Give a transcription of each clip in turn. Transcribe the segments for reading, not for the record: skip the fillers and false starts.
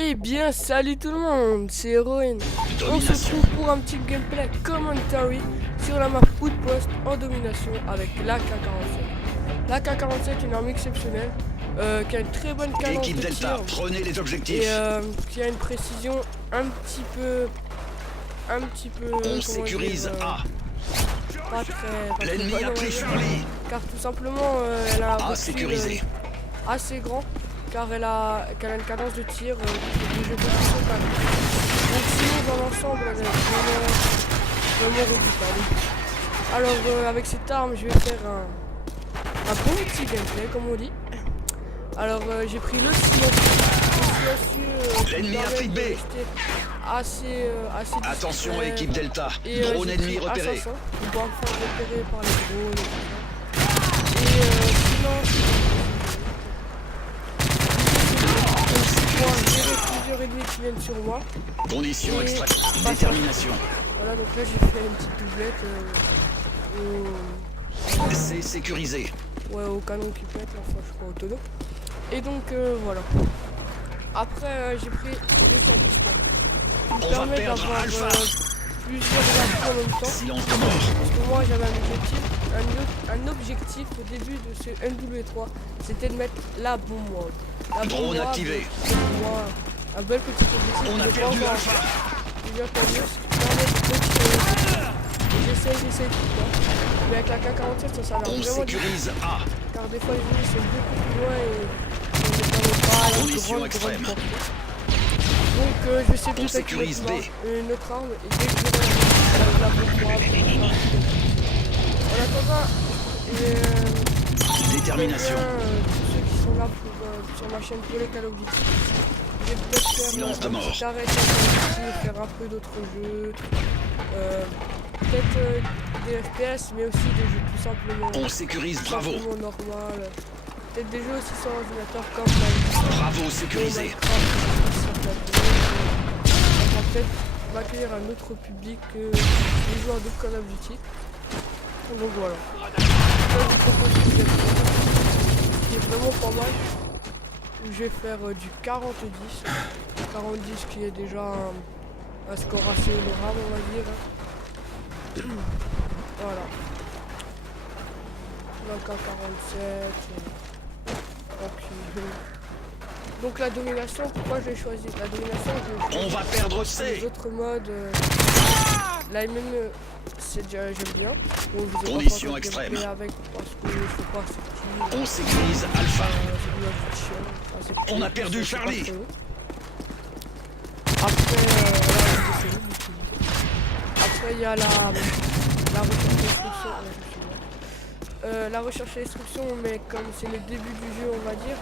Eh bien, salut tout le monde, c'est Héroïne. On se retrouve pour un petit gameplay commentary sur la map Outpost en domination avec l'AK-47. L'AK-47 est une arme exceptionnelle qui a une très bonne cadence Équipe de Delta, tir prenez les objectifs. et qui a une précision un petit peu On sécurise A. pas très L'ennemi bonne, a pris Charlie. car tout simplement elle a un A profil, sécurisé. assez grand, car elle a une cadence de tir qui fait des jeux de tir. Donc sinon dans l'ensemble elle est vraiment redoutable. Alors avec cette arme je vais faire un bon petit gameplay comme on dit. Alors j'ai pris le silencieux. L'ennemi a pris B. Assez Attention discret. équipe Delta, Et drone j'ai ennemi pris repéré. assassin, pour pouvoir me faire repérer par les drones et tout ça. Et sinon j'ai plusieurs ennemis qui viennent sur moi. Conditions Et extrêmes, pas détermination. Voilà, donc là j'ai fait une petite doublette C'est sécurisé. au canon qui pète, enfin je crois au tonneau. Et donc voilà. Après j'ai pris spécialiste qui me On va permet perdre d'avoir Alpha. plusieurs infos en même temps. Silence de mort. Parce que moi j'avais un objectif au début de ce MW3, c'était de mettre la bombe wall. La bombe Drone wall, activé. c'est pour moi un bel petit objectif. On a de perdu pas Alpha. Il vient tant mieux, ce qui permet de continuer. Et j'essaye tout le temps. Mais avec la K47 ça a l'air On vraiment sécurise A. car des fois les ennemis sont beaucoup plus loin et on ne permet pas à Conditions extrêmes. portée. Donc je vais essayer de On sécurise B. une autre arme et dès que j'aurai la bombe moi, en attendant, Détermination. tous ceux qui sont là sur ma chaîne pour les Call of Duty, je vais peut-être faire Silence de un mort. petit arrêt sur Call of Duty, faire un peu d'autres jeux, peut-être des FPS mais aussi des jeux tout simplement. On sécurise Bravo. Normal. Peut-être des jeux aussi sur ordinateur comme la Bravo sécurisé. on va peut-être accueillir un autre public que les joueurs de Call of Duty. Donc voilà. Là, je vous propose ce qui est vraiment pas mal. Je vais faire du 40-10. 40-10 qui est déjà un score assez honorable on va dire. Voilà. Donc un 47. Ok. Donc la domination, pourquoi je l'ai choisi? La domination, je On va perdre les C. autres modes. La MME, c'est déjà j'aime bien. Bon, je vous ai Conditions pas fait de extrêmes. gameplay avec parce que je sais pas c'est qui. On sécurise Alpha. C'est de la fiction. Enfin, c'est On a plus- perdu c'est pas Charlie. très haut. Après, voilà, je sais, après il y a la recherche d'instruction. La recherche et l'instruction, mais comme c'est le début du jeu, on va dire,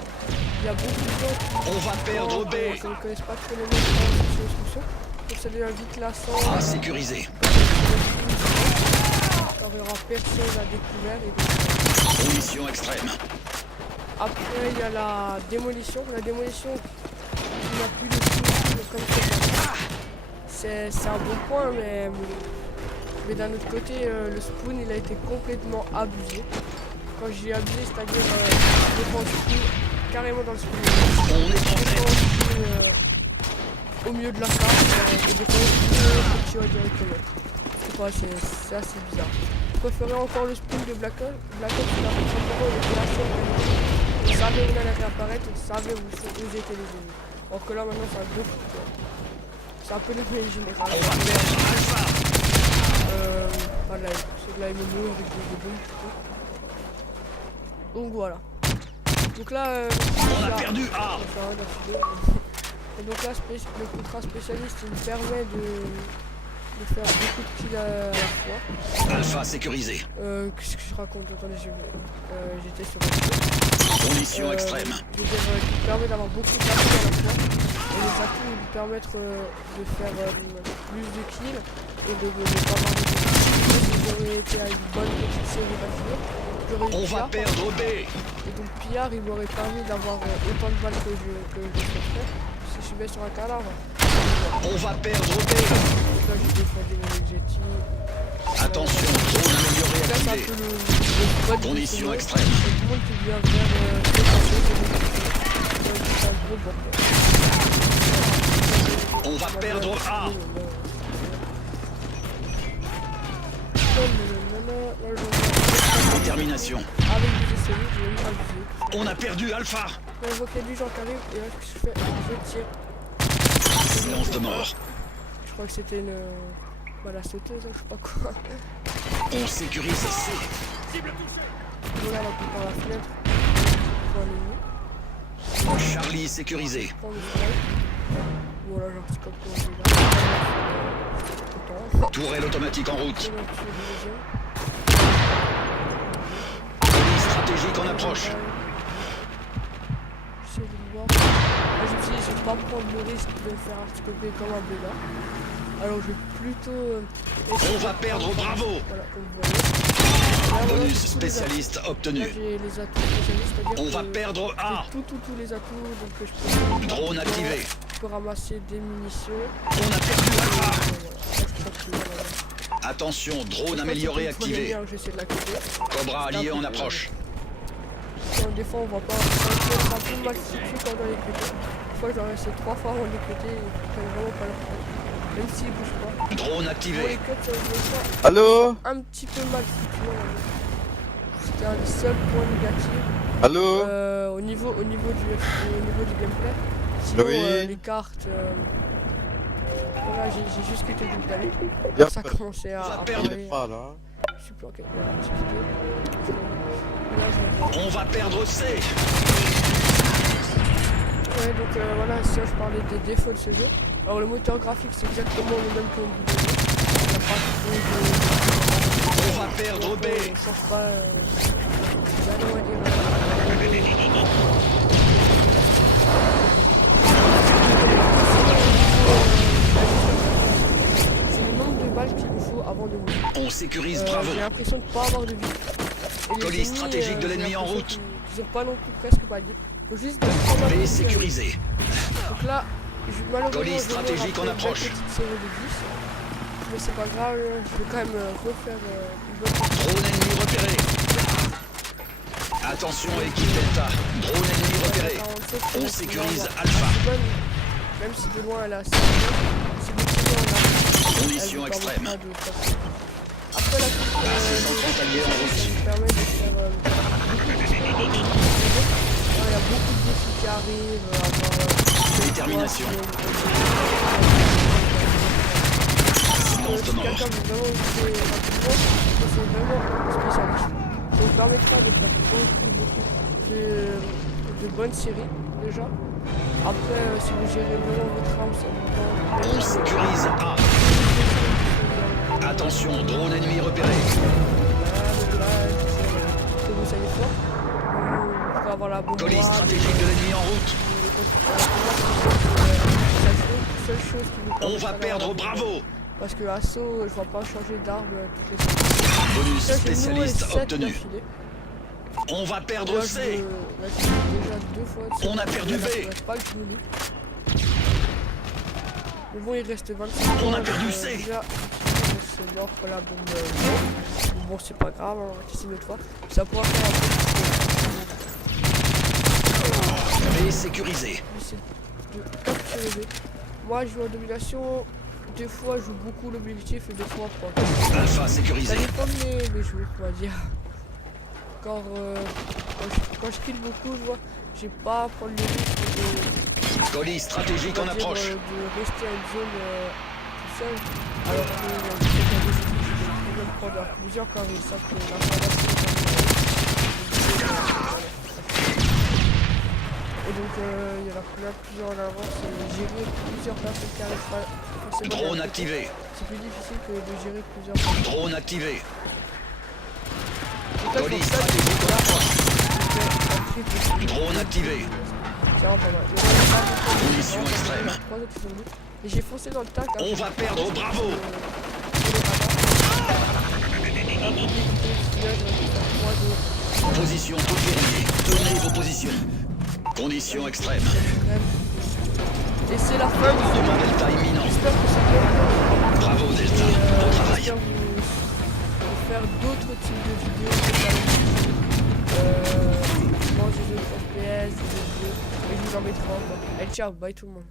il y a beaucoup de gens qui On va perdre B. ne connaissent pas trop les mots de recherche et instruction. Donc ça devient vite lassant. A sécurisé. Car il y aura personne à découvert. Et Conditions extrêmes. après, il y a la démolition. La démolition, il n'y a plus de soucis, comme c'est un bon point, mais d'un autre côté, le spawn il a été complètement abusé. Quand j'ai abusé, c'est-à-dire je prends le spawn carrément dans le spawn. On est en tête. Au milieu de la carte et des fois je tire directement. Je sais pas, c'est assez bizarre. Je préférais encore le spawn de Black Ops. Black Ops, il a fait simplement le classeur. On savait où il allait réapparaître, on savait où étaient les ennemis. Alors que là maintenant c'est un gros coup. C'est un peu le même général. On va perdre Alpha. Voilà, c'est de la MMO avec des bombes plutôt. Donc voilà. Donc là, On a perdu A. et donc là, le contrat spécialiste, il me permet de faire beaucoup de kills à la fois. Alpha sécurisé. Qu'est-ce que je raconte? Attendez, j'étais sur le Conditions extrêmes. Je veux dire, qui me permet d'avoir beaucoup d'atouts à la fois. Et les atouts me permettent de faire plus de kills et de ne pas avoir de kills. Si j'aurais été à une bonne petite série bâtiment, j'aurais eu On va Pillard, perdre B. et donc Pillard, il m'aurait permis d'avoir autant de balles que je souhaiterais. Si je suis bien sur un cadavre. On va perdre B. Donc là, j'ai défendu mon objectif. Attention, drone amélioré Là, c'est un activé. peu le spot du Conditions sommet. extrêmes. Et tout le monde qui vient vers le passé, c'est un gros bordel. Détermination. Avec des séries, je vais même pas viser. On a perdu Alpha. Quand je vois qu'il y a des gens qui arrivent, et là, ce que je tire. Silence de mort. Je crois que c'était une. Voilà, sauteuse, je sais pas quoi. On sécurise C. Voilà, on va par la fenêtre. Pour l'ennemi. Charlie sécurisé. Prendre le strike. Voilà, genre, c'est comme ça, on est là. Content. Tourelle automatique en route. Et là, tu es le deuxième. Colis stratégique en approche. J'essaie de le voir. Là, je me suis dit, je vais pas prendre le risque de me faire articoper comme un béda. Alors, je vais plutôt. On va perdre Bravo. Voilà, comme vous voyez. Là, voilà, Bonus j'ai tous les spécialiste atouts. obtenu. Là, j'ai les atouts spécialistes, c'est-à-dire On va que perdre A. j'ai tous les atouts, donc je peux. Drone activé. Je peux ramasser des munitions. On a perdu Alpha. Voilà, je crois que voilà. Attention, drone Je amélioré crois que c'est une activé. première, j'essaie de l'activer. Cobra allié en approche. Des fois on voit pas, ça peut être un peu mal situé quand on doit l'écouter. Des fois je dois rester 3 fois avant de l'écouter et je peux vraiment pas le prendre. Même s'il bouge pas. Drone Pour activé. les cuts, des fois Allô? un petit peu mal situé. C'était un des seuls points négatifs Allô? au niveau du gameplay. Sinon Oui. les cartes, voilà, j'ai juste quitté le début d'année. Yep. Ça a commencé à Il parler. est pas là. Je suis plus en quête. Voilà, j'ai quitté. Là, je vois. On va perdre C. Ouais, donc voilà, ça je parlais des défauts de ce jeu. Alors le moteur graphique c'est exactement le même que le jeu. Il n'y a pas trop On va perdre B. de... On change pas... on va dire... C'est le nombre de balles qu'il nous faut avant de mourir. On sécurise Bravo. J'ai l'impression de ne pas avoir de vie. Et les Colis ennemis, stratégique de j'ai l'ennemi en l'impression route. Ils ont pas non plus presque pas de vie. Faut juste de prendre B sécurisé. Donc là, malheureusement, Colis stratégique en approche. Une petite série de 10. Mais c'est pas grave, je vais quand même refaire une bonne Drone ennemi repéré. Attention équipe Delta. Drone ennemi repéré. 47, On c'est sécurise vraiment Alpha. assez bonne, même si de loin elle a assez bonne. Si vous tirez en arrière, Conditions elle vous extrêmes. permettra de passer. Après la coupe, AC-130 alliés en route. ça me permet de faire beaucoup de défis. Il y a beaucoup de défis qui arrivent, Détermination. Silence de Si mort. quelqu'un veut vraiment jouer rapidement, c'est vraiment spécialiste. Ça vous permettra de faire beaucoup de bonnes séries déjà. Après, si vous gérez vraiment votre arme, ça vous prend. On sécurise A. Attention, drone ennemi repéré. Que vous allez faire. Vous pourrez avoir la bombe. Colis stratégique de l'ennemi en route. C'est la seule chose qui vous permet On va de faire perdre la bombe. Bravo. Parce que assaut, je vois pas changer d'arme toutes les secondes. Bonus Là, j'ai spécialiste noué 7 obtenu. d'affilée. On va Là, perdre je C. me- là, je me déjà 2 fois. dessus. On a perdu Là, B. je reste pas le genou. Mais bon, il reste 25 On a points, perdu donc, C. déjà, c'est mort pour la bombe. Bon, c'est pas grave, on va tester une autre fois. Ça pourra faire un peu B sécurisé. j'essaie de capturer B. Moi, je joue en domination. Des fois, je joue beaucoup l'objectif et des fois, pas. Alpha Ça sécurisé. dépend de mes jours, on va dire. Quand je kill beaucoup, je vois, j'ai pas à prendre le risque Colis stratégique en de approche. rester à une zone tout seul. Alors que quelqu'un de je peux même prendre à plusieurs quand ils savent que l'information et donc il y en a plusieurs en avance et gérer plusieurs personnes qui arrivent pas forcément. Drone activé. C'est plus difficile que de gérer plusieurs personnes. Drone activé. Donc là, Colis c'est pour ça que stratégique en approche. je fais un triple. Drone activé. C'est vraiment pas mal. Il y en a pas beaucoup de Conditions gens, extrêmes. il y en a trois autres qui sont venus. Et j'ai foncé dans le tac. On va perdre Bravo. Position confirmée. Tenez vos positions. Conditions extrêmes. Et c'est la fin du Commandement Delta imminent. J'espère que ça peut Bravo Delta. Bon travail. j'espère vous faire d'autres types de vidéos. Des jeux FPS, des jeux. Et je vous en mettrai encore. Allez, ciao, bye tout le monde.